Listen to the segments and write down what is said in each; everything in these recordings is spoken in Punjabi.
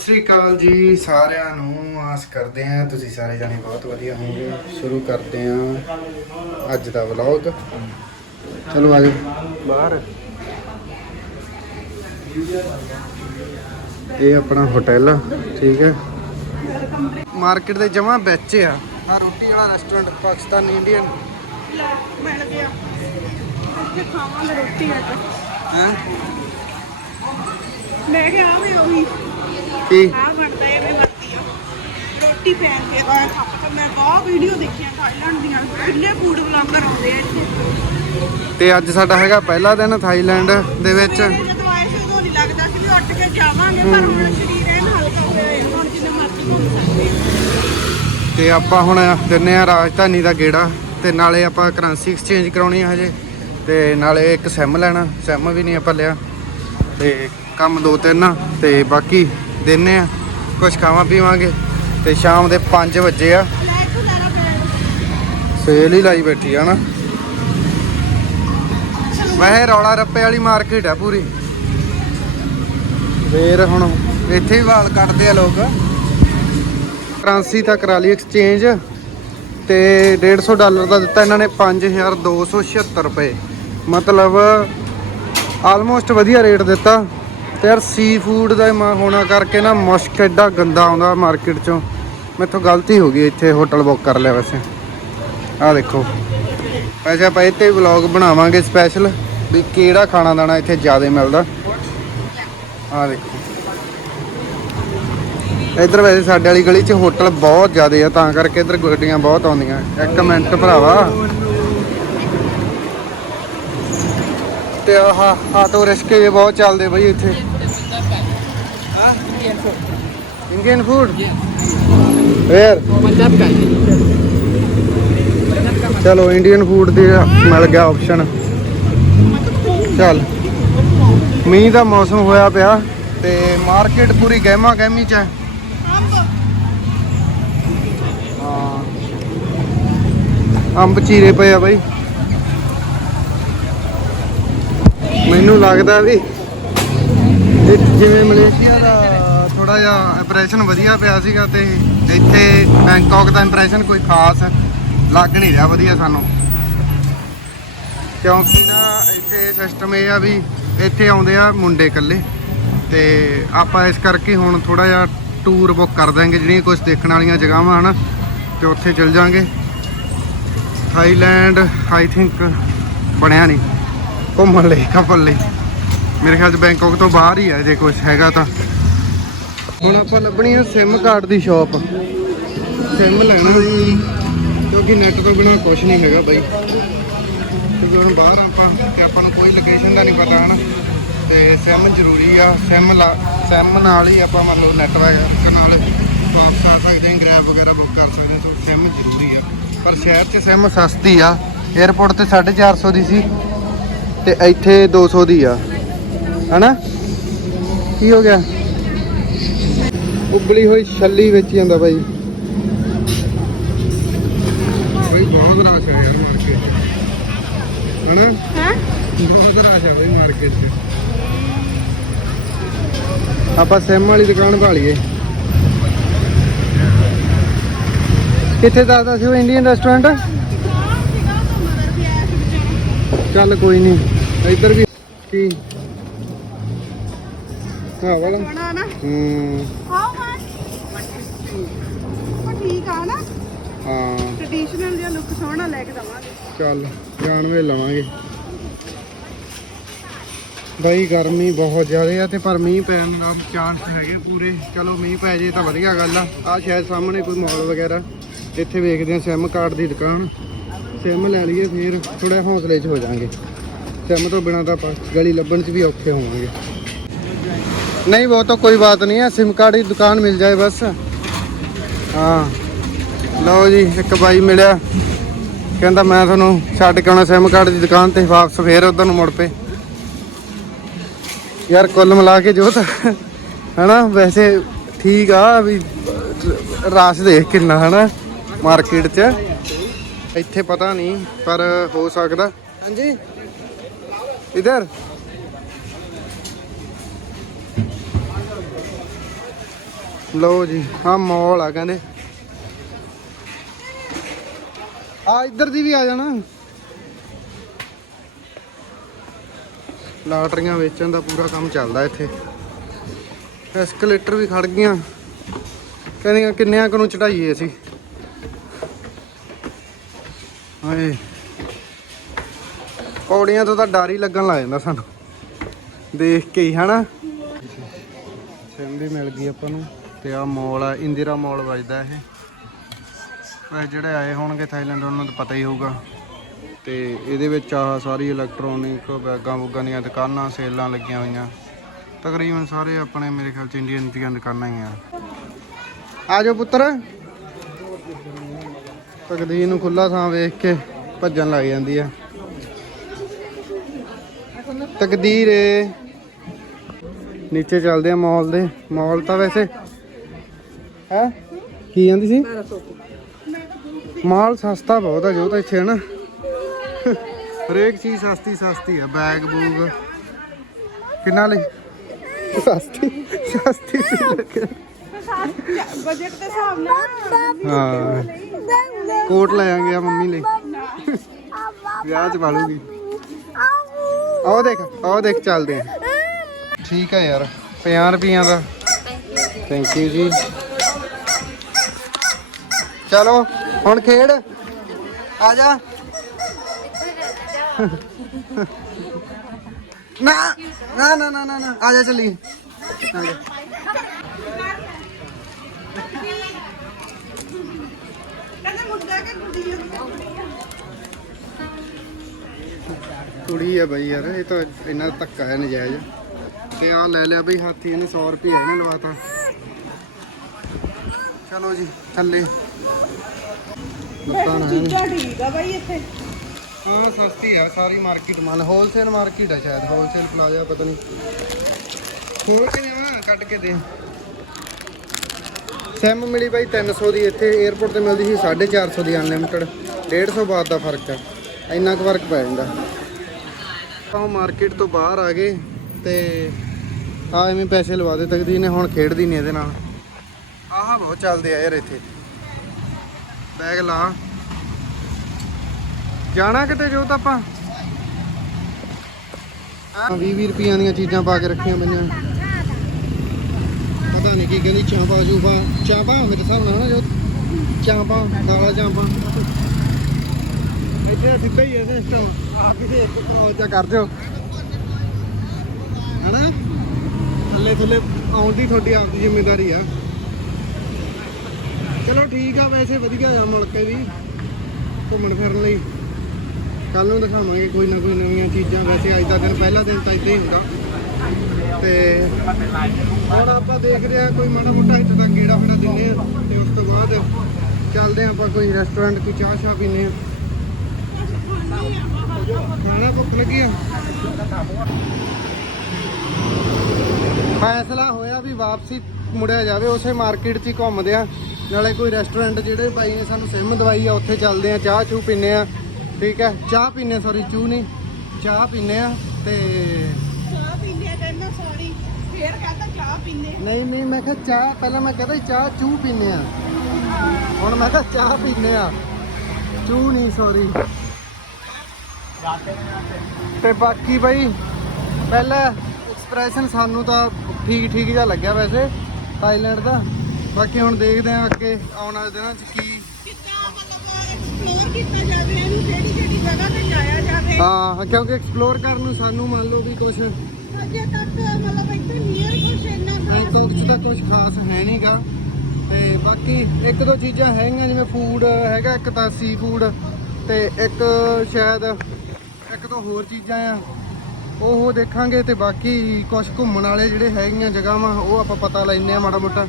ਸਤਿ ਸ੍ਰੀ ਅਕਾਲ ਜੀ ਸਾਰਿਆਂ ਨੂੰ। ਆਸ ਕਰਦੇ ਹਾਂ ਤੁਸੀਂ ਸਾਰੇ ਜਾਣੇ ਬਹੁਤ ਵਧੀਆ ਹੋਵੋਗੇ। ਸ਼ੁਰੂ ਕਰਦੇ ਹਾਂ ਅੱਜ ਦਾ ਵਲੌਗ। ਚਲੋ ਆਜੋ ਬਾਹਰ। ਇਹ ਆਪਣਾ ਹੋਟਲ ਆ ਠੀਕ ਹੈ। ਮਾਰਕੀਟ ਦੇ ਜਮਾ ਵਿੱਚ ਆ। ਆ ਰੋਟੀ ਵਾਲਾ ਰੈਸਟੋਰੈਂਟ ਪਾਕਿਸਤਾਨੀ ਇੰਡੀਅਨ ਲੈ ਮਿਲ ਗਿਆ ਇੱਥੇ ਖਾਵਾਂਗੇ ਰੋਟੀ ਅੱਜ। ਹੈ? ਮੈਂ ਕਿਹਾ ਆਵੇ ਉਹੀ। ਕੀ ਆ ਬਣਦਾ ਹੈ ਮੈਂ ਵਰਤੀ ਆ। ਰੋਟੀ ਕੇ ਖੱਪ ਤੇ ਮੈਂ ਬਹੁਤ ਵੀਡੀਓ ਦੇਖੀਆਂ ਥਾਈਲੈਂਡ ਦੀਆਂ। ਕਿੰਨੇ ਫੂਡ ਬਲੌਗਰ ਆਉਂਦੇ ਆ ਇੱਥੇ। ਤੇ ਅੱਜ ਸਾਡਾ ਹੈਗਾ ਪਹਿਲਾ ਦਿਨ ਥਾਈਲੈਂਡ ਦੇ ਵਿੱਚ। ਜਦੋਂ ਆਏ ਸੀ ਉਦੋਂ ਨਹੀਂ ਲੱਗਦਾ ਸੀ ਵੀ ਉੱਠ ਕੇ ਜਾਵਾਂਗੇ ਪਰ ਹੁਣ ਸਰੀਰ ਐਨ ਹਲਕਾ ਹੋਇਆ ਹੈ। ਹੁਣ ਜਿੰਨੇ ਮਰਜ਼ੀ ਘੁੰਮ ਸਕਦੇ ਹਾਂ ਤੇ ਆਪਾਂ ਹੁਣ ਦਿੰਨੇ ਆ ਰਾਜਧਾਨੀ ਦਾ ਗੇੜਾ ਤੇ ਨਾਲੇ ਆਪਾਂ ਕਰੰਸੀ ਐਕਸਚੇਂਜ ਕਰਾਉਣੀ ਆ ਹਜੇ। ਤੇ ਨਾਲੇ ਇੱਕ ਸਿਮ ਲੈਣਾ ਸਿਮ ਵੀ ਨਹੀਂ ਆਪਾਂ ਲਿਆ। ਤੇ ਕੰਮ ਦੋ ਤਿੰਨ ਤੇ ਬਾਕੀ ਦਿੰਨੇ ਆ। ਕੁਝ ਖਾਵਾਂ ਪੀਵਾਂਗੇ। ਤੇ ਸ਼ਾਮ ਦੇ 5 ਵਜੇ ਆ। ਲੈ ਸੇਲ ਹੀ ਲਾਈ ਬੈਠੀ ਆ ਨਾ। ਵੈਸੇ ਰੌਲਾ ਰੱਪੇ ਵਾਲੀ ਮਾਰਕੀਟ ਆ ਪੂਰੀ। ਫੇਰ ਹੁਣ ਇੱਥੇ ਹੀ ਵਾਲ ਕੱਟਦੇ ਆ ਲੋਕ। ਕਰੰਸੀ ਤਾਂ ਕਰਾ ਲਈ ਐਕਸਚੇਂਜ ਤੇ 150 ਡਾਲਰ ਦਾ ਦਿੱਤਾ ਇਹਨਾਂ ਨੇ 5276 ਰੁਪਏ। ਮਤਲਬ ਆਲਮੋਸਟ ਵਧੀਆ ਰੇਟ ਦਿੱਤਾ। ਤੇ ਯਾਰ ਸੀ ਫੂਡ ਦਾ ਮ- ਹੋਣਾ ਕਰਕੇ ਨਾ ਮੁਸ਼ਕ ਐਡਾ ਗੰਦਾ ਆਉਂਦਾ ਮਾਰਕੀਟ ਚੋਂ। ਮੈਥੋਂ ਗਲਤੀ ਹੋ ਗਈ ਇੱਥੇ ਹੋਟਲ ਬੁੱਕ ਕਰ ਲਿਆ ਵੈਸੇ। ਆਹ ਦੇਖੋ। ਵੈਸੇ ਆਪਾਂ ਇੱਥੇ ਵਲੌਗ ਬਣਾਵਾਂਗੇ ਸਪੈਸ਼ਲ ਵੀ ਕਿਹੜਾ ਖਾਣਾ ਦਾਣਾ ਇੱਥੇ ਜ਼ਿਆਦਾ ਮਿਲਦਾ। ਆਹ ਦੇਖੋ। ਇੱਧਰ ਵੈਸੇ ਸਾਡੇ ਵਾਲੀ ਗਲੀ 'ਚ ਹੋਟਲ ਬਹੁਤ ਜ਼ਿਆਦੇ ਆ, ਤਾਂ ਕਰਕੇ ਇੱਧਰ ਗੱਡੀਆਂ ਬਹੁਤ ਆਉਂਦੀਆਂ। ਇੱਕ ਮਿੰਟ ਭਰਾਵਾ। ਤੇ ਆਹ, ਆਟੋ ਰਿਸਕੇ ਬਹੁਤ ਚੱਲਦੇ ਬਈ ਇੱਥੇ। Indian food. Indian food? Where? Punjab ka. ਚਲੋ ਇੰਡੀਅਨ ਫੂਡ ਦੀ ਮਿਲ ਗਿਆ ਆਪਸ਼ਨ ਚਲ ਮੀਂਹ ਦਾ ਮੌਸਮ ਹੋਇਆ ਪਿਆ ਤੇ ਮਾਰਕੀਟ ਪੂਰੀ ਗਹਿਮਾ ਗਹਿਮੀ ਚ ਹੈ ਅੰਬ ਚੀਰੇ ਪਏ ਆ ਬਾਈ ਮੈਨੂੰ ਲੱਗਦਾ ਵੀ ਜਿਵੇਂ ਮਲੇਸ਼ੀਆ ਥੋੜਾ ਜਿਹਾ ਇੰਪ੍ਰੈਸ਼ਨ ਵਧੀਆ ਪਿਆ ਸੀਗਾ ਤੇ ਇੱਥੇ ਬੈਂਕਾਕ ਦਾ ਇੰਪ੍ਰੈਸ਼ਨ ਕੋਈ ਖਾਸ ਲੱਗ ਨਹੀਂ ਰਿਹਾ ਵਧੀਆ ਸਾਨੂੰ। ਕਿਉਂਕਿ ਨਾ ਇੱਥੇ ਸਿਸਟਮ ਇਹ ਆ ਵੀ ਇੱਥੇ ਆਉਂਦੇ ਆ ਮੁੰਡੇ ਇਕੱਲੇ ਤੇ ਆਪਾਂ ਇਸ ਕਰਕੇ ਹੁਣ ਥੋੜਾ ਜਿਹਾ ਟੂਰ ਬੁੱਕ ਕਰ ਦਾਂਗੇ ਜਿਹੜੀਆਂ ਕੁਝ ਦੇਖਣ ਵਾਲੀਆਂ ਜਗ੍ਹਾਵਾਂ, ਹਨ? ਤੇ ਉੱਥੇ ਚੱਲ ਜਾਾਂਗੇ। ਥਾਈਲੈਂਡ ਆਈ ਥਿੰਕ ਬਣਿਆ ਨਹੀਂ। ਘੁੰਮਣ ਲਈ ਕਪਲ ਲਈ। ਮੇਰੇ ਖਿਆਲ ਚ ਬੈਂਕਾਕ ਤੋਂ ਬਾਹਰ ਹੀ ਹੈ ਜੇ ਕੁਝ ਹੈਗਾ ਤਾਂ। ਹੁਣ ਆਪਾਂ ਲੱਭਣੀ ਆ SIM ਕਾਰਡ ਦੀ ਸ਼ਾਪ SIM ਲੈਣਾ ਕਿਉਂਕਿ ਨੈਟ ਤੋਂ ਬਿਨਾ ਕੁਝ ਨਹੀਂ ਹੈਗਾ ਬਾਈ। ਕਿਉਂਕਿ ਹੁਣ ਬਾਹਰ ਆਪਾਂ, ਤੇ ਆਪਾਂ ਨੂੰ ਕੋਈ ਲੋਕੇਸ਼ਨ ਦਾ ਨਹੀਂ ਪਤਾ, ਹਨਾ? ਤੇ SIM ਜ਼ਰੂਰੀ ਆ। SIM ਲਾ, SIM ਨਾਲ ਹੀ ਆਪਾਂ ਮੰਨ ਲਓ ਨੈਟਵਰਕ ਨਾਲ ਵਾਪਸ ਆ ਸਕਦੇ ਹਾਂ ਗ੍ਰੈਬ ਵਗੈਰਾ ਬੁੱਕ ਕਰ ਸਕਦੇ ਸੋ SIM ਜ਼ਰੂਰੀ ਆ। ਪਰ ਸ਼ਹਿਰ 'ਚ SIM ਸਸਤੀ ਆ। 에어ਪੋਰਟ ਤੇ 450 ਦੀ ਸੀ, ਤੇ ਇੱਥੇ 200 ਦੀ ਆ। ਹਨਾ? ਕੀ ਹੋ ਗਿਆ? ਉਬਲੀ ਹੋਈ ਛੱਲੀ ਵਿੱਚ ਜਾਂਦਾ ਬਾਈ। ਬਾਈ ਬਹੁਤ ਰਸ਼ ਹੈ ਯਾਰ ਮਾਰਕੀਟ ਹਨਾ? ਹੈ? ਬਹੁਤ ਰਸ਼ ਹੈ ਬਾਈ ਮਾਰਕੀਟ 'ਚ। ਆਪਾਂ ਸਿਮ ਵਾਲੀ ਦੁਕਾਨ ਭਾਲੀਏ ਕਿੱਥੇ ਦੱਸਦਾ ਸੀ ਉਹ ਇੰਡੀਅਨ ਰੈਸਟੋਰੈਂਟ ਚੱਲ ਕੋਈ ਨਹੀਂ ਇੱਧਰ ਵੀ ਕੀ ਹਾਂ ਵਾਲਾ ਬਣਾ ਨਾ। ਹੂੰ। ਉਹ ਠੀਕ ਆ ਨਾ? ਹਾਂ। ਟ੍ਰੈਡੀਸ਼ਨਲ ਜਿਹਾ ਲੁੱਕ ਸੋਹਣਾ ਲੈ ਕੇ ਦਵਾਂਗੇ। ਚੱਲ ਜਾਣ ਵੇ ਲਵਾਂਗੇ। ਬਈ ਗਰਮੀ ਬਹੁਤ ਜ਼ਿਆਦਾ ਆ ਤੇ ਪਰ ਮੀਂਹ ਪੈਣ ਦਾ ਚਾਂਸ ਹੈਗੇ ਪੂਰੇ। ਚਲੋ ਮੀਂਹ ਪੈ ਜੇ ਤਾਂ ਵਧੀਆ ਗੱਲ ਆ। ਆ ਸ਼ਾਇਦ ਸਾਹਮਣੇ ਕੋਈ ਮਾਲ ਵਗੈਰਾ। ਇੱਥੇ ਵੇਖਦੇ ਆ ਸਿਮ ਕਾਰਡ ਦੀ ਦੁਕਾਨ। ਸਿਮ ਲੈ ਲਈਏ ਫਿਰ। ਥੋੜਾ ਹੌਸਲੇ 'ਚ ਹੋ ਜਾਾਂਗੇ। ਸਿਮ ਤੋਂ ਬਿਨਾ ਤਾਂ ਆਪਾਂ ਗਲੀ ਲੱਭਣ 'ਚ ਵੀ ਔਖੇ ਹੋਵਾਂਗੇ। ਨਹੀਂ ਉਹ ਤਾਂ ਕੋਈ ਬਾਤ ਨਹੀਂ ਹੈ ਸਿਮ ਕਾਰਡ ਦੀ ਦੁਕਾਨ ਮਿਲ ਜਾਏ ਬਸ। ਹਾਂ। ਲਓ ਜੀ ਇੱਕ ਬਾਈ ਮਿਲਿਆ। ਕਹਿੰਦਾ ਮੈਂ ਤੁਹਾਨੂੰ ਛੱਡ ਕੇ ਆਉਣਾ ਸਿਮ ਕਾਰਡ ਦੀ ਦੁਕਾਨ ਤੇ ਵਾਪਸ ਫੇਰ ਉਧਰ ਨੂੰ ਮੁੜ ਪਏ। ਯਾਰ ਕੁੱਲ ਮਿਲਾ ਕੇ ਜੋਤ ਹਨਾ? ਵੈਸੇ ਠੀਕ ਆ ਵੀ ਰਸ ਦੇਖ ਕਿੰਨਾ ਹਨਾ? ਮਾਰਕੀਟ 'ਚ। ਇੱਥੇ ਪਤਾ ਨਹੀਂ ਪਰ ਹੋ ਸਕਦਾ। ਹਾਂਜੀ। ਇਧਰ। ਲਓ ਜੀ ਆ ਮੌਲ ਆ ਕਹਿੰਦੇ। ਆ ਇੱਧਰ ਦੀ ਵੀ ਆ ਜਾਣਾ। ਲਾਟਰੀਆਂ ਵੇਚਣ ਦਾ ਪੂਰਾ ਕੰਮ ਚੱਲਦਾ ਇੱਥੇ। ਐਸਕੇਲੇਟਰ ਵੀ ਖੜ ਗਈਆਂ। ਕਹਿੰਦੀਆਂ ਕਿੰਨਿਆਂ ਕੁ ਨੂੰ ਚੜਾਈਏ ਅਸੀਂ। ਹਾਏ। ਪੌੜੀਆਂ ਤੋਂ ਤਾਂ ਡਰ ਹੀ ਲੱਗਣ ਲੱਗ ਜਾਂਦਾ ਸਾਨੂੰ। ਦੇਖ ਕੇ ਹੀ, ਹਨਾ? ਸਿਮ ਵੀ ਮਿਲ ਗਈ ਆਪਾਂ ਨੂੰ। ਤੇ ਆ ਮੌਲ ਆ, ਇੰਦਿਰਾ ਮੌਲ ਵੱਜਦਾ ਇਹ। ਵੈਸੇ ਜਿਹੜੇ ਆਏ ਹੋਣਗੇ ਥਾਈਲੈਂਡ, ਉਹਨਾਂ ਨੂੰ ਤਾਂ ਪਤਾ ਹੀ ਹੋਊਗਾ। ਤੇ ਇਹਦੇ ਵਿੱਚ ਆ ਸਾਰੀ ਇਲੈਕਟ੍ਰੋਨਿਕ ਬੈਗਾਂ ਬੁੱਗਾਂ ਦੀਆਂ ਦੁਕਾਨਾਂ, ਸੇਲਾਂ ਲੱਗੀਆਂ ਹੋਈਆਂ। ਤਕਰੀਬਨ ਸਾਰੇ ਆਪਣੇ, ਮੇਰੇ ਖਿਆਲ ਚ ਇੰਡੀਅਨ ਦੀਆਂ ਦੁਕਾਨਾਂ ਹੀ ਆ। ਆ ਜਾਓ ਪੁੱਤਰ। ਤਕਦੀਰ ਨੂੰ ਖੁੱਲਾ ਥਾਂ ਵੇਖ ਕੇ ਭੱਜਣ ਲੱਗ ਜਾਂਦੀ ਆ। ਤਕਦੀਰ ਏ। ਨੀਚੇ ਚੱਲਦੇ ਆ ਮਾਲ ਦੇ। ਮਾਲ ਤਾਂ ਵੈਸੇ ਹੈ? ਕੀ ਕਹਿੰਦੀ ਸੀ? ਮਾਲ ਸਸਤਾ ਬਹੁਤ ਆ ਜੋ ਤਾਂ ਇੱਥੇ ਹੈ ਨਾ ਹਰੇਕ ਚੀਜ਼ ਸਸਤੀ ਸਸਤੀ ਆ ਬੈਗ ਬੂਗ ਕਿੰਨਾ ਲਈ? ਸਸਤੀ ਸਸਤੀ। ਸੀ ਬਜਟ ਦੇ ਹਿਸਾਬ ਨਾਲ ਹਾਂ। ਕੋਟ ਲੈ ਆਂਗੇ ਆ ਮੰਮੀ ਲਈ। ਵਿਆਹ ਚ ਪਾ ਲੂਗੀ। ਦੇਖ, ਆਹ ਦੇਖ, ਚੱਲਦੇ ਆ। ਠੀਕ ਆ ਯਾਰ 50 ਰੁਪਈਆਂ ਦਾ। ਥੈਂਕ ਯੂ ਜੀ। ਚਲੋ, ਹੁਣ ਖੇਡ। ਆ ਜਾ। ਨਾ ਨਾ ਨਾ ਨਾ ਨਾ ਆ ਜਾ, ਚੱਲੀ। ਆ ਜਾ ਕੁੜੀ ਆ ਬਈ ਯਾਰ, ਇਹ ਤਾਂ ਇਹਨਾਂ ਦਾ ਧੱਕਾ ਹੈ ਨਜਾਇਜ਼। ਤੇ ਆ ਲੈ ਲਿਆ ਬਈ ਹਾਥੀ, ਇਹਨੇ 100 ਰੁਪਏ ਇਹਨੇ ਲਵਾਤਾ। ਚਲੋ ਜੀ, ਥੱਲੇ। ਦੁਕਾਨ ਹੈ ਨੀ। ਚੀਜ਼ਾਂ ਠੀਕ ਆ ਬਾਈ ਇੱਥੇ। ਹਾਂ ਸਸਤੀ ਆ ਸਾਰੀ ਮਾਰਕੀਟ ਮਾਲ ਹੋਲਸੇਲ ਮਾਰਕੀਟ ਆ ਸ਼ਾਇਦ ਹੋਲਸੇਲ ਪਲਾਜ਼ਾ ਪਤਾ ਨਹੀਂ ਹੋਰ ਕਿਵੇਂ ਆ? ਕੱਢ ਕੇ ਦੇ। ਸੈਮ ਮਿਲੀ ਬਾਈ 300 ਦੀ ਇੱਥੇ 에어ਪੋਰਟ ਤੇ ਮਿਲਦੀ ਸੀ 450 ਦੀ ਅਨਲਿਮਟਿਡ 150 ਬਾਤ ਦਾ ਫ਼ਰਕ ਆ ਇੰਨਾ ਕੁ ਫ਼ਰਕ ਪੈ ਜਾਂਦਾ। ਮਾਰਕੀਟ ਤੋਂ ਬਾਹਰ ਆ ਗਏ ਤੇ ਆ ਐਵੇਂ ਪੈਸੇ ਲਵਾ ਦੇ ਤਕਦੀ ਨੇ ਹੁਣ ਖੇਡਦੀ ਨਹੀਂ ਇਹਦੇ ਨਾਲ। ਆਹ ਬਹੁਤ ਚੱਲਦੇ ਆ ਯਾਰ ਇੱਥੇ। ਬੈਗ ਲਾ। ਜਾਣਾ ਕਿਤੇ ਜੋ ਤਾਂ ਆਪਾਂ 20 ਰੁਪਈਆਂ ਦੀਆਂ ਚੀਜ਼ਾਂ ਪਾ ਕੇ ਰੱਖੀਆਂ ਪਈਆਂ। ਪਤਾ ਨਹੀਂ ਕੀ ਕਹਿੰਦੀ, ਚਾਂਪਾ, ਜੂਪਾ। ਚਾਂਪਾ ਮੇਰੇ ਹਿਸਾਬ ਨਾਲ ਨਾ ਜੋ ਚਾਂਪਾ, ਦਾਲਾ ਚਾਂਪਾ। ਇੱਥੇ ਸਿੱਧਾ ਹੀ ਹੈ ਸਿਸਟਮ ਆਪ ਹੀ ਦੇਖ ਕੇ ਕਰ ਦਿਓ। ਹਨਾ? ਥੱਲੇ ਥੱਲੇ ਆਉਣ ਦੀ ਤੁਹਾਡੀ ਆਪ ਦੀ ਜ਼ਿੰਮੇਵਾਰੀ ਆ। ਚਲੋ ਠੀਕ ਆ, ਵੈਸੇ ਵਧੀਆ ਆ ਮੁਲਕੇ ਵੀ, ਘੁੰਮਣ ਫਿਰਨ ਲਈ। ਕੱਲ ਨੂੰ ਦਿਖਾਵਾਂਗੇ ਕੋਈ ਨਾ ਕੋਈ ਨਵੀਆਂ ਚੀਜ਼ਾਂ। ਵੈਸੇ ਅੱਜ ਦਾ ਦਿਨ ਪਹਿਲਾ ਦਿਨ ਤਾਂ ਇਦਾਂ ਹੀ ਹੁੰਦਾ। ਤੇ ਹੁਣ ਆਪਾਂ ਦੇਖਦੇ ਆ ਕੋਈ ਮਾੜਾ ਮੋਟਾ ਇੱਥੇ ਦਾ ਗੇੜਾ ਫੜਾ ਦਿੰਨੇ ਆ ਤੇ ਉਸ ਤੋਂ ਬਾਅਦ ਚੱਲਦੇ ਆ ਆਪਾਂ ਕੋਈ ਰੈਸਟੋਰੈਂਟ ਕੋਈ ਚਾਹ ਸ਼ਾਹ ਪੀਨੇ ਆ ਖਾਣਾ ਭੁੱਖ ਲੱਗੀ ਆ। ਫੈਸਲਾ ਹੋਇਆ ਵੀ ਵਾਪਸੀ ਮੁੜਿਆ ਜਾਵੇ, ਉਸੇ ਮਾਰਕੀਟ 'ਚ ਹੀ ਘੁੰਮਦੇ ਆ ਨਾਲੇ ਕੋਈ ਰੈਸਟੋਰੈਂਟ ਜਿਹੜੇ ਬਾਈ ਨੇ ਸਾਨੂੰ ਸਿਮ ਦਵਾਈ ਆ ਉੱਥੇ ਚੱਲਦੇ ਆ ਚਾਹ ਚੂ ਪੀਨੇ ਆ। ਠੀਕ ਹੈ? ਚਾਹ ਪੀਨੇ ਸੌਰੀ ਚੂ ਨਹੀਂ। ਚਾਹ ਪੀਨੇ ਆ ਤੇ ਚਾਹ ਪੀਂਦੇ ਆ ਕਹਿੰਦਾ ਸੌਰੀ ਫੇਰ ਕਹਿੰਦਾ ਚਾਹ ਪੀਂਦੇ ਨਹੀਂ ਨਹੀਂ ਮੈਂ ਕਿਹਾ ਚਾਹ ਪਹਿਲਾਂ ਮੈਂ ਕਹਿੰਦਾ ਚਾਹ ਚੂ ਪੀਨੇ ਆ। ਹੁਣ ਮੈਂ ਕਿਹਾ ਚਾਹ ਪੀਨੇ ਆ। ਚੂ ਨਹੀਂ ਸੌਰੀ ਤੇ ਬਾਕੀ ਬਈ ਪਹਿਲਾ ਐਕਸਪ੍ਰੈਸ਼ਨ ਸਾਨੂੰ ਤਾਂ ਠੀਕ ਠੀਕ ਜਿਹਾ ਲੱਗਿਆ ਵੈਸੇ ਥਾਈਲੈਂਡ ਦਾ। ਬਾਕੀ ਹੁਣ ਦੇਖਦੇ ਆਂ ਅੱਗੇ ਆਉਣ ਵਾਲੇ ਦਿਨਾਂ 'ਚ ਕੀ ਹਾਂ, ਕਿਉਂਕਿ ਐਕਸਪਲੋਰ ਕਰਨ ਨੂੰ ਸਾਨੂੰ ਮੰਨ ਲਓ ਵੀ ਕੁਝ ਅਜੇ ਤੱਕ ਮਤਲਬ ਇੱਥੇ ਨੀਅਰ ਕੁਛ ਇੰਨਾ ਬੈਂਕਾਕ 'ਚ ਤਾਂ ਕੁਝ ਖਾਸ ਹੈ ਨਹੀਂਗਾ ਤੇ ਬਾਕੀ ਇੱਕ ਦੋ ਚੀਜ਼ਾਂ ਹੈਗੀਆਂ ਜਿਵੇਂ ਫੂਡ ਹੈਗਾ, ਇੱਕ ਤਾਂ ਸੀ ਫੂਡ ਤੇ ਇੱਕ ਸ਼ਾਇਦ ਇੱਕ ਦੋ ਹੋਰ ਚੀਜ਼ਾਂ ਆ। ਉਹ ਦੇਖਾਂਗੇ ਤੇ ਬਾਕੀ ਕੁਝ ਘੁੰਮਣ ਵਾਲੇ ਜਿਹੜੇ ਹੈਗੀਆਂ ਜਗ੍ਹਾਵਾਂ, ਉਹ ਆਪਾਂ ਪਤਾ ਲੈਣੇ ਆ ਮਾੜਾ ਮੋਟਾ।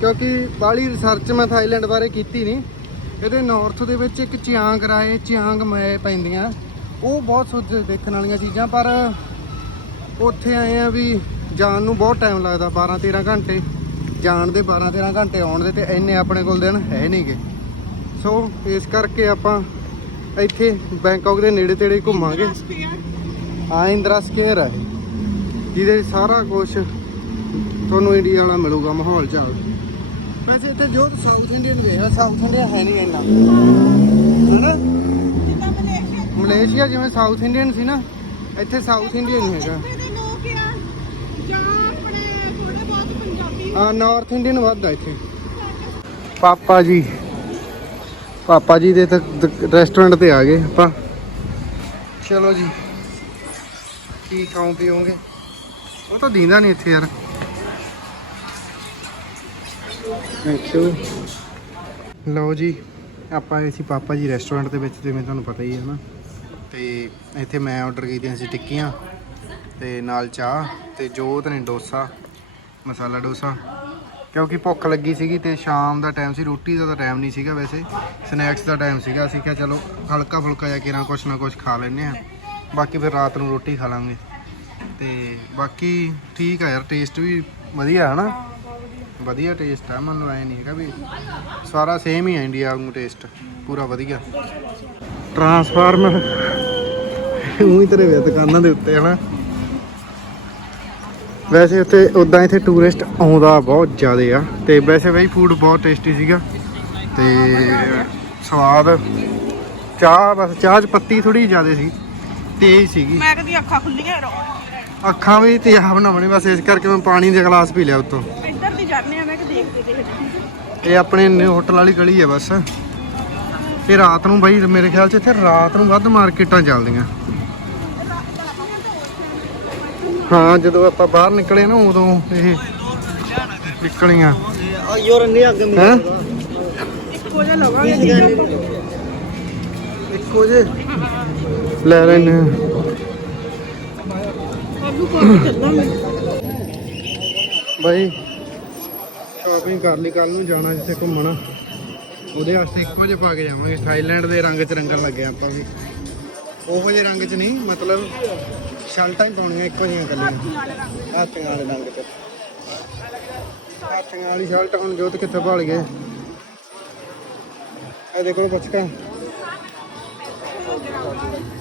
ਕਿਉਂਕਿ ਬਾਹਲੀ ਰਿਸਰਚ ਮੈਂ ਥਾਈਲੈਂਡ ਬਾਰੇ ਕੀਤੀ ਨਹੀਂ। ਇਹਦੇ ਨਾਰਥ ਦੇ ਵਿੱਚ ਇੱਕ ਚਿਆਂਗ ਰਾਏ ਚਿਆਂਗ ਮਏ ਪੈਂਦੀਆਂ। ਉਹ ਬਹੁਤ ਸੁੱਧ ਦੇਖਣ ਵਾਲੀਆਂ ਚੀਜ਼ਾਂ ਪਰ ਉੱਥੇ ਆਏ ਆ ਵੀ ਜਾਣ ਨੂੰ ਬਹੁਤ ਟਾਈਮ ਲੱਗਦਾ 12 13 ਘੰਟੇ। ਜਾਣ ਦੇ 12 13 ਘੰਟੇ ਆਉਣ ਦੇ ਤੇ ਇੰਨੇ ਆਪਣੇ ਕੋਲ ਦਿਨ ਹੈ ਨਹੀਂਗੇ। ਸੋ ਇਸ ਕਰਕੇ ਆਪਾਂ ਇੱਥੇ ਬੈਂਕਾਕ ਦੇ ਨੇੜੇ ਤੇੜੇ ਘੁੰਮਾਂਗੇ ਆ ਇੰਦਰਾ ਸਕੇਅਰ ਹੈ ਜਿਹਦੇ ਸਾਰਾ ਕੁਝ ਤੁਹਾਨੂੰ ਇੰਡੀਆ ਵਾਲਾ ਮਿਲੂਗਾ ਮਾਹੌਲ ਚਾਲ ਵੈਸੇ ਇੱਥੇ ਜੋ ਸਾਊਥ ਇੰਡੀਅਨ ਵੇਖਦਾ ਸਾਊਥ ਇੰਡੀਆ ਹੈ ਨਹੀਂ ਇੰਨਾ। ਹੈਨਾ? ਜਿੱਦਾਂ ਮਲੇਸ਼ੀਆ ਮਲੇਸ਼ੀਆ ਜਿਵੇਂ ਸਾਊਥ ਇੰਡੀਅਨ ਸੀ ਨਾ, ਇੱਥੇ ਸਾਊਥ ਇੰਡੀਅਨ ਨਹੀਂ ਹੈਗਾ। ਇੱਥੇ ਦੇ ਲੋਕ ਆ ਜਾਂ ਆਪਣੇ ਥੋੜੇ ਬਹੁਤ ਪੰਜਾਬੀ ਆ ਨਾਰਥ ਇੰਡੀਅਨ ਵੱਧ ਆ ਇੱਥੇ। ਪਾਪਾ ਜੀ। ਪਾਪਾ ਜੀ ਦੇ ਰੈਸਟੋਰੈਂਟ ਤੇ ਆ ਗਏ ਆਪਾਂ। ਚਲੋ ਜੀ। ਕੀ ਖਾਓ ਪੀਓਗੇ ਉਹ ਤਾਂ ਦੀਂਦਾ ਨਹੀਂ ਇੱਥੇ ਯਾਰ। ਥੈਂਕ ਯੂ ਲਓ ਜੀ, ਆਪਾਂ ਆਏ ਸੀ ਪਾਪਾ ਜੀ ਰੈਸਟੋਰੈਂਟ ਦੇ ਵਿੱਚ, ਜਿਵੇਂ ਤੁਹਾਨੂੰ ਪਤਾ ਹੀ ਹੈ ਨਾ। ਤੇ ਇੱਥੇ ਮੈਂ ਆਰਡਰ ਕੀਤੀਆਂ ਸੀ ਟਿੱਕੀਆਂ, ਤੇ ਨਾਲ ਚਾਹ, ਤੇ ਜੋਤ ਨੇ ਡੋਸਾ, ਮਸਾਲਾ ਡੋਸਾ। ਕਿਉਂਕਿ ਭੁੱਖ ਲੱਗੀ ਸੀਗੀ ਤੇ ਸ਼ਾਮ ਦਾ ਟਾਈਮ ਸੀ, ਰੋਟੀ ਦਾ ਤਾਂ ਟਾਈਮ ਨਹੀਂ ਸੀਗਾ ਵੈਸੇ। ਸਨੈਕਸ ਦਾ ਟਾਈਮ ਸੀਗਾ, ਅਸੀਂ ਕਿਹਾ ਚਲੋ ਹਲਕਾ ਫੁਲਕਾ ਜਾਂ ਕਿਰਾਂ ਕੁਛ ਨਾ ਕੁਛ ਖਾ ਲੈਨੇ ਆ ਬਾਕੀ ਫਿਰ ਰਾਤ ਨੂੰ ਰੋਟੀ ਖਾ ਲਾਂਗੇ। ਤੇ ਬਾਕੀ ਠੀਕ ਆ ਯਾਰ ਟੇਸਟ ਵੀ ਵਧੀਆ ਹੈ ਨਾ। ਵਧੀਆ ਟੇਸਟ ਆ ਮੰਨ ਲਓ ਐ ਨਹੀਂ ਹੈਗਾ ਵੀ ਸਾਰਾ ਸੇਮ ਹੀ ਆ ਇੰਡੀਆ ਵਾਂਗੂ ਟੇਸਟ ਪੂਰਾ ਵਧੀਆ। ਟਰਾਂਸਫਾਰਮਰ ਉਹੀ ਤੇਰੇ ਵੇ ਦੁਕਾਨਾਂ ਦੇ ਉੱਤੇ ਹਨਾ। ਵੈਸੇ ਉੱਥੇ ਉਦਾਂ ਇੱਥੇ ਟੂਰਿਸਟ ਆਉਂਦਾ ਬਹੁਤ ਜ਼ਿਆਦੇ ਆ ਤੇ ਵੈਸੇ ਬਈ ਫੂਡ ਬਹੁਤ ਟੇਸਟੀ ਸੀਗਾ ਤੇ ਸਵਾਦ ਚਾਹ ਬਸ ਚਾਹ ਚ ਪੱਤੀ ਥੋੜੀ ਜ਼ਿਆਦੇ ਸੀ ਤੇਜ਼ ਸੀਗੀ। ਮੈਂ ਕਦੀ ਅੱਖਾਂ ਖੁੱਲੀਆਂ ਰਹੋ। ਅੱਖਾਂ ਵੀ ਤੇਜ਼ਾਬ ਨਾ ਬਣੀ ਬਸ ਇਸ ਕਰਕੇ ਮੈਂ ਪਾਣੀ ਦੇ ਗਲਾਸ ਪੀ ਲਿਆ ਉੱਤੋਂ ਇੱਧਰ ਦੀ ਜਾਂਦੇ ਆ ਮੈਂ ਕਿ ਦੇਖਦੇ ਦੇਖਦੇ ਇਹ ਆਪਣੇ ਨਿਊ ਹੋਟਲ ਵਾਲੀ ਗਲੀ ਹੈ ਬਸ। ਇਹ ਰਾਤ ਨੂੰ ਬਈ ਮੇਰੇ ਖਿਆਲ 'ਚ ਇੱਥੇ ਰਾਤ ਨੂੰ ਵੱਧ ਮਾਰਕੀਟਾਂ ਚੱਲਦੀਆਂ। ਹਾਂ, ਜਦੋਂ ਆਪਾਂ ਬਾਹਰ ਨਿਕਲੇ ਨਾ ਉਦੋਂ ਇਹ ਨਿਕਲੀਆਂ। ਯੋਰ ਨਹੀਂ ਅੱਗੇ ਹੈ? ਇੱਕੋ ਜਿਹਾ। ਲਵਾਂਗੇ ਇੱਕੋ ਜੇ ਲੈ ਲੈਨੇ ਬਾਈ ਸ਼ਾਪਿੰਗ ਕਰ ਲਈ ਕੱਲ ਨੂੰ ਜਾਣਾ ਜਿੱਥੇ ਘੁੰਮਣਾ। ਉਹਦੇ ਵਾਸਤੇ ਇੱਕੋ ਜਿਹੇ ਪਾ ਕੇ ਜਾਵਾਂਗੇ। ਥਾਈਲੈਂਡ ਦੇ ਰੰਗ ਚ ਰੰਗਣ ਲੱਗੇ ਆਪਾਂ ਵੀ। ਉਹੋ ਜਿਹੇ ਰੰਗ ਚ ਨਹੀਂ, ਮਤਲਬ ਸ਼ਰਟਾਂ ਹੀ ਪਾਉਣੀਆਂ ਇੱਕੋ ਜਿਹੀਆਂ ਕੱਲੀਆਂ ਹਾਥੀਆਂ ਵਾਲੇ ਰੰਗ ਚ। ਹਾਥੀਆਂ ਵਾਲੀ ਸ਼ਰਟ ਹੁਣ ਜੋਤ ਕਿੱਥੇ ਭਾਲ ਗਏ ਇਹ ਦੇਖੋ ਬੱਚਕਾ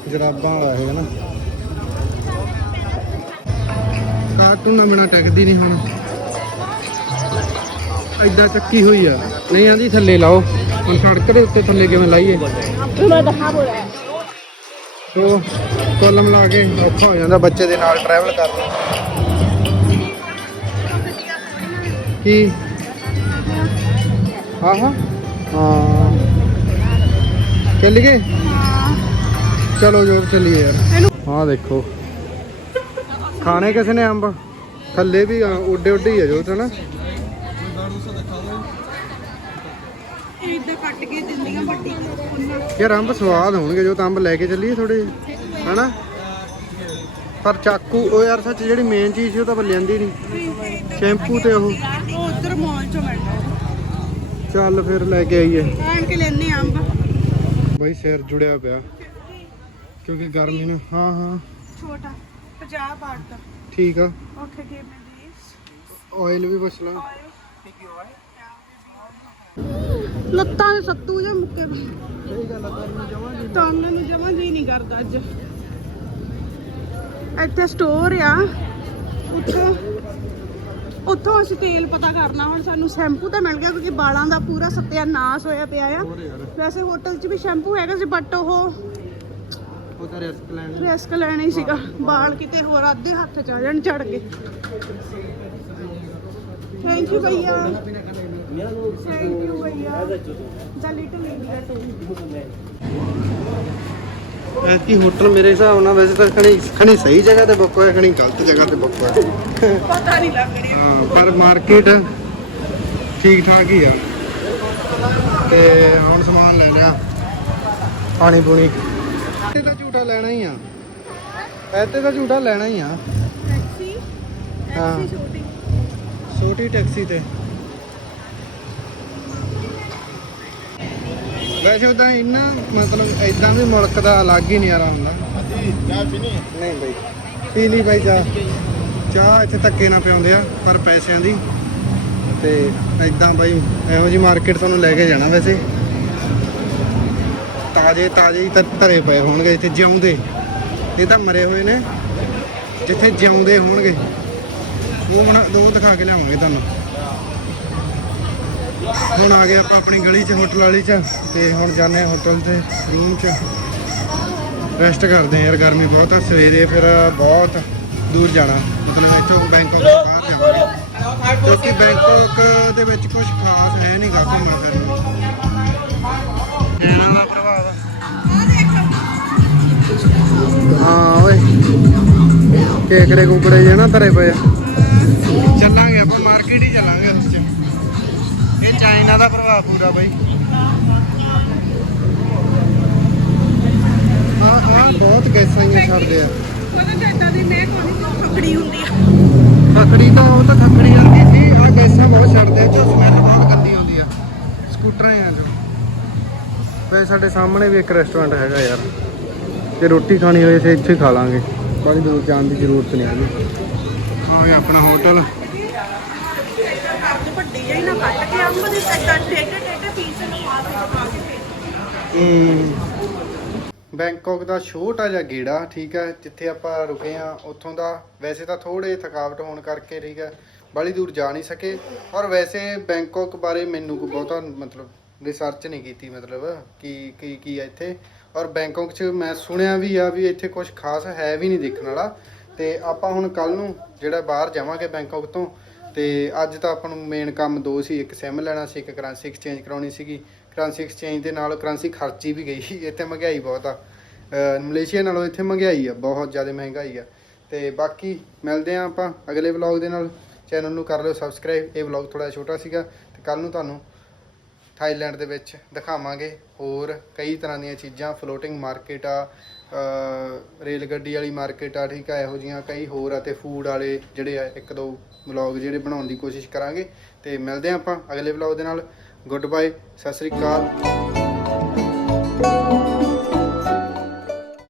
ਜਰਾਬਾਂ ਵਾਲਾ ਹੈਗਾ ਨਾ ਕਾਰਟੂਨ ਨਾ ਬਿਨਾ ਟਕਦੀ ਨਹੀਂ ਹੁਣ। ਐਦਾਂ ਚੱਕੀ ਹੋਈ ਆ। ਨਹੀਂ ਆਂਦੀ ਥੱਲੇ ਲਾਓ। ਹੁਣ ਸੜਕ ਦੇ ਉੱਤੇ ਥੱਲੇ ਕਿਵੇਂ ਲਾਈਏ? ਮੈਂ ਦਿਖਾ ਬੋਲਿਆ ਸੋ ਕੁੱਲ ਮਿਲਾ ਕੇ ਔਖਾ ਹੋ ਜਾਂਦਾ ਬੱਚੇ ਦੇ ਨਾਲ ਟਰੈਵਲ ਕਰਨਾ ਕੀ? ਹਾਂ ਹਾਂ। ਹਾਂ ਚੱਲ ਗਏ? ਚਲੋ ਜੋਰ ਚੱਲੀਏ ਯਾਰ। ਹਾਂ ਦੇਖੋ। ਖਾਣੇ ਕਿਸੇ ਨੇ ਅੰਬ? ਥੱਲੇ ਵੀ ਉੱਡੇ ਉੱਡੇ ਹੀ ਆ ਜੋਤ ਹਨਾ? ਇਦਾਂ ਕੱਟ ਕੇ ਦਿੰਦੀਆਂ ਵੱਡੀ ਉਹਨਾਂ ਯਾਰ ਅੰਬ ਸਵਾਦ ਹੋਣਗੇ ਜੋ ਤਾਂ ਅੰਬ ਲੈ ਕੇ ਚੱਲੀਏ ਥੋੜੇ ਹਨਾ? ਪਰ ਚਾਕੂ ਉਹ ਯਾਰ ਸੱਚ ਜਿਹੜੀ ਮੇਨ ਚੀਜ਼ ਸੀ ਉਹ ਤਾਂ ਲਿਆਂਦੀ ਨਹੀਂ ਸ਼ੈਂਪੂ ਤੇ ਉਹ। ਉਹ ਉਧਰ ਮਾਲ ਚੋਂ ਮਿਲਦਾ ਚੱਲ ਫਿਰ ਲੈ ਕੇ ਆਈਏ। ਆਣ ਕੇ ਲੈਣੇ ਅੰਬ। ਬਈ ਸਿਰ ਜੁੜਿਆ ਪਿਆ। ਕਿਉਂਕਿ ਗਰਮੀ ਨੇ ਹਾਂ ਹਾਂ। ਛੋਟਾ 50 ਬਾਟ ਦਾ। ਠੀਕ ਆ। ਓਕੇ me this ਆਇਲ ਵੀ ਲਾ। ਲੱਤਾਂ ਦੇ ਸੱਤੂ ਜੇ ਮੁੱਕੇ। ਸਹੀ ਗੱਲ ਟਾਂਗਾਂ ਨੂੰ ਜਮਾ ਜੀ ਨਹੀਂ ਕਰਦਾ ਅੱਜ। ਇੱਥੇ ਸਟੋਰ ਆ। ਉੱਥੋਂ ਉੱਥੋਂ ਅਸੀਂ ਤੇਲ ਪਤਾ ਕਰਨਾ ਹੁਣ ਸਾਨੂੰ ਸ਼ੈਂਪੂ ਤਾਂ ਮਿਲ ਗਿਆ ਕਿਉਂਕਿ ਵਾਲਾਂ ਦਾ ਪੂਰਾ ਸਤਿਆਨਾਸ਼ ਹੋਇਆ ਪਿਆ ਆ। ਵੈਸੇ ਹੋਟਲ 'ਚ ਵੀ ਸ਼ੈਂਪੂ ਹੈਗਾ ਸੀ ਬਟ ਉਹ ਉਹ ਤਾਂ ਰਿਸਕ ਲੈਣ ਰਿਸਕ ਲੈਣਾ ਹੀ ਸੀਗਾ। ਵਾਲ ਕਿਤੇ ਹੋਰ ਅੱਧੇ ਹੱਥ ਚ ਆ ਜਾਣ ਚੜ ਕੇ। ਥੈਂਕ ਯੂ ਭਈਆ। ਐਤੀ ਹੋਟਲ ਮੇਰੇ ਹਿਸਾਬ ਨਾਲ ਵੈਸੇ ਤਾਂ ਖਣੀ ਖਣੀ ਸਹੀ ਜਗ੍ਹਾ ਤੇ ਬੁੱਕ ਹੋਇਆ ਖਣੀ ਗਲਤ ਜਗ੍ਹਾ ਤੇ ਬੁੱਕ ਹੋਇਆ। ਪਤਾ ਨਹੀਂ ਲੱਗ ਰਿਹਾ। ਹਾਂ ਪਰ ਮਾਰਕੀਟ ਠੀਕ ਠਾਕ ਹੀ ਆ। ਤੇ ਹੁਣ ਸਮਾਨ ਲੈ ਲਿਆ। ਪਾਣੀ ਪੂਣੀ। ਇੱਥੇ ਤਾਂ ਝੂਟਾ ਲੈਣਾ ਹੀ ਆ। ਇੱਥੇ ਤਾਂ ਝੂਟਾ ਲੈਣਾ ਹੀ ਆ। ਟੈਕਸੀ। ਟੈਕਸੀ ਛੋਟੀ ਛੋਟੀ ਟੈਕਸੀ ਤੇ। ਵੈਸੇ ਉਦਾਂ ਇੰਨਾ ਮਤਲਬ ਐਦਾਂ ਵੀ ਮੁਲਕ ਦਾ ਅਲੱਗ ਹੀ ਨਜ਼ਾਰਾ ਹੁੰਦਾ। ਨਹੀਂ ਬਈ ਪੀ ਲਈ ਬਾਈ ਚਾਹ। ਚਾਹ ਇੱਥੇ ਧੱਕੇ ਨਾ ਪਿਆਉਂਦੇ ਆ ਪਰ ਪੈਸਿਆਂ ਦੀ। ਤੇ ਐਦਾਂ ਬਾਈ ਇਹੋ ਜੀ ਮਾਰਕੀਟ ਤੁਹਾਨੂੰ ਲੈ ਕੇ ਜਾਣਾ ਵੈਸੇ। ਤਾਜ਼ੇ ਤਾਜ਼ੇ ਹੀ ਧਰੇ ਪਏ ਹੋਣਗੇ ਇੱਥੇ ਜਿਉਂਦੇ। ਇਹ ਤਾਂ ਮਰੇ ਹੋਏ ਨੇ ਜਿੱਥੇ ਜਿਉਂਦੇ ਹੋਣਗੇ। ਉਹ ਬਣਾ ਦੋ ਦਿਖਾ ਕੇ ਲਿਆਵਾਂਗੇ ਤੁਹਾਨੂੰ। ਹੁਣ ਆ ਗਏ ਆਪਾਂ ਆਪਣੀ ਗਲੀ 'ਚ ਹੋਟਲ ਵਾਲੀ 'ਚ ਤੇ ਹੁਣ ਜਾਂਦੇ ਹਾਂ ਹੋਟਲ ਤੇ ਰੂਮ 'ਚ। ਰੈਸਟ ਕਰਦੇ ਹਾਂ ਯਾਰ ਗਰਮੀ ਬਹੁਤ ਆ ਸਵੇਰੇ ਫਿਰ ਬਹੁਤ ਦੂਰ ਜਾਣਾ। ਮਤਲਬ ਇੱਥੋਂ ਬੈਂਕਾਕ ਤੋਂ ਬਾਹਰ ਜਾਵਾਂਗੇ ਕਿਉਂਕਿ ਬੈਂਕਾਕ ਦੇ ਵਿੱਚ ਕੁਝ ਖਾਸ ਹੈ ਨਹੀਂ ਗਾ ਘੁੰਮਣ ਫਿਰਨ ਨੂੰ ਇਹਨਾਂ ਦਾ ਪ੍ਰਭਾਵ ਹਾਂ ਓਏ ਕੇਕੜੇ ਕੁਕੜੇ ਜੇ ਨਾ ਧਰੇ ਪਏ ਆ। ਇਹ ਚਾਈਨਾ ਦਾ ਪ੍ਰਭਾਵ ਪੂਰਾ ਬਾਈ? ਹਾਂ ਹਾਂ ਬਹੁਤ ਗੈਸਾਂ ਹੀ ਛੱਡਦੇ ਆ। ਪਤਾ ਤਾਂ ਇਦਾਂ ਦੀ ਮੈਂ ਕੋਈ ਖੱਕੜੀ ਹੁੰਦੀ ਆ। ਖੱਕੜੀ ਤਾਂ ਉਹ ਤਾਂ ਖੱਕੜੀ ਵਰਗੀ ਸੀ ਆ ਗੈਸਾਂ ਬਹੁਤ ਛੱਡਦੇ ਆ ਜੋ ਸਮੈਲ ਬਹੁਤ ਗੰਦੀ ਆਉਂਦੀ ਆ। ਸਕੂਟਰਾਂ ਆ ਜੋ। ਵੇ ਸਾਡੇ ਸਾਹਮਣੇ ਵੀ ਇੱਕ ਰੈਸਟੋਰੈਂਟ ਹੈਗਾ ਯਾਰ। ਤੇ ਰੋਟੀ ਖਾਣੀ ਹੋਏ ਤੇ ਇੱਥੇ ਹੀ ਖਾ ਲਾਂਗੇ। ਬੜੀ ਦੂਰ ਜਾਣ ਦੀ ਜ਼ਰੂਰਤ ਨਹੀਂ ਹੈਗੀ। ਹਾਂ ਇਹ ਆਪਣਾ ਹੋਟਲ ਵੱਡੀ ਜਿਹੀ ਨਾ ਕੱਟ ਕੇ ਅੰਬ ਦੇ ਇਦਾਂ ਟੇਡੇ ਟੇਡੇ ਪੀਸ ਲਵਾ ਕੇ ਪਾ ਕੇ ਫੇਰ। ਬੈਂਕਾਕ ਦਾ ਛੋਟਾ ਜਿਹਾ ਗੇੜਾ, ਠੀਕ ਹੈ, ਜਿੱਥੇ ਆਪਾਂ ਰੁਕੇ ਆ ਉੱਥੋਂ ਦਾ ਵੈਸੇ ਤਾਂ ਥੋੜੇ ਥਕਾਵਟ ਹੋਣ ਕਰਕੇ, ਠੀਕ ਹੈ ਬੜੀ ਦੂਰ ਜਾ ਨਹੀਂ ਸਕੇ। ਔਰ ਵੈਸੇ ਬੈਂਕਾਕ ਬਾਰੇ ਮੈਨੂੰ ਕੋਈ ਬਹੁਤਾ ਮਤਲਬ ਰਿਸਰਚ ਨਹੀਂ ਕੀਤੀ, ਮਤਲਬ ਕੀ ਕੀ ਕੀ ਹੈ ਇੱਥੇ। ਔਰ ਬੈਂਕਾਕ 'ਚ ਮੈਂ ਸੁਣਿਆ ਵੀ ਆ ਵੀ ਇੱਥੇ ਕੁਝ ਖਾਸ ਹੈ ਵੀ ਨਹੀਂ ਦੇਖਣ ਵਾਲਾ। ਤੇ ਆਪਾਂ ਹੁਣ ਕੱਲ ਨੂੰ ਜਿਹੜਾ ਬਾਹਰ ਜਾਵਾਂਗੇ ਬੈਂਕਾਕ ਤੋਂ ਤੇ ਅੱਜ ਤਾਂ ਆਪਾਂ ਨੂੰ ਮੇਨ ਕੰਮ ਦੋ ਸੀ, ਇੱਕ ਸਿਮ ਲੈਣਾ ਸੀ, ਇੱਕ ਕਰੰਸੀ ਐਕਸਚੇਂਜ ਕਰਾਉਣੀ ਸੀਗੀ। ਕਰੰਸੀ ਐਕਸਚੇਂਜ ਦੇ ਨਾਲ ਕਰੰਸੀ ਖਰਚੀ ਵੀ ਗਈ ਇੱਥੇ ਮਹਿੰਗਾਈ ਬਹੁਤ ਆ। ਮਲੇਸ਼ੀਆ ਨਾਲੋਂ ਇੱਥੇ ਮਹਿੰਗਾਈ ਆ, ਬਹੁਤ ਜ਼ਿਆਦਾ ਮਹਿੰਗਾਈ ਆ। ਤੇ ਬਾਕੀ ਮਿਲਦੇ ਆ ਆਪਾਂ ਅਗਲੇ ਵਲੌਗ ਦੇ ਨਾਲ। ਚੈਨਲ ਨੂੰ ਕਰ ਲਿਓ ਸਬਸਕ੍ਰਾਈਬ ਇਹ ਵਲੌਗ ਥੋੜਾ ਛੋਟਾ ਸੀਗਾ। ਤੇ ਕੱਲ ਨੂੰ ਤੁਹਾਨੂੰ ਥਾਈਲੈਂਡ ਦੇ ਵਿੱਚ ਦਿਖਾਵਾਂਗੇ ਹੋਰ ਕਈ ਤਰ੍ਹਾਂ ਦੀਆਂ ਚੀਜ਼ਾਂ ਫਲੋਟਿੰਗ ਮਾਰਕੀਟ ਆ ਰੇਲ ਗੱਡੀ ਵਾਲੀ ਮਾਰਕੀਟ ਆ, ਠੀਕ ਆ, ਇਹੋ ਜੀਆਂ ਕਈ ਹੋਰ ਆ ਤੇ ਫੂਡ ਵਾਲੇ ਜਿਹੜੇ ਆ, ਇੱਕ ਦੋ ਵਲੌਗ ਜਿਹੜੇ ਬਣਾਉਣ ਦੀ ਕੋਸ਼ਿਸ਼ ਕਰਾਂਗੇ ਤੇ ਮਿਲਦੇ ਆ ਆਪਾਂ ਅਗਲੇ ਵਲੌਗ ਦੇ ਨਾਲ। ਗੁੱਡ ਬਾਏ ਸਤਿ ਸ੍ਰੀ ਅਕਾਲ।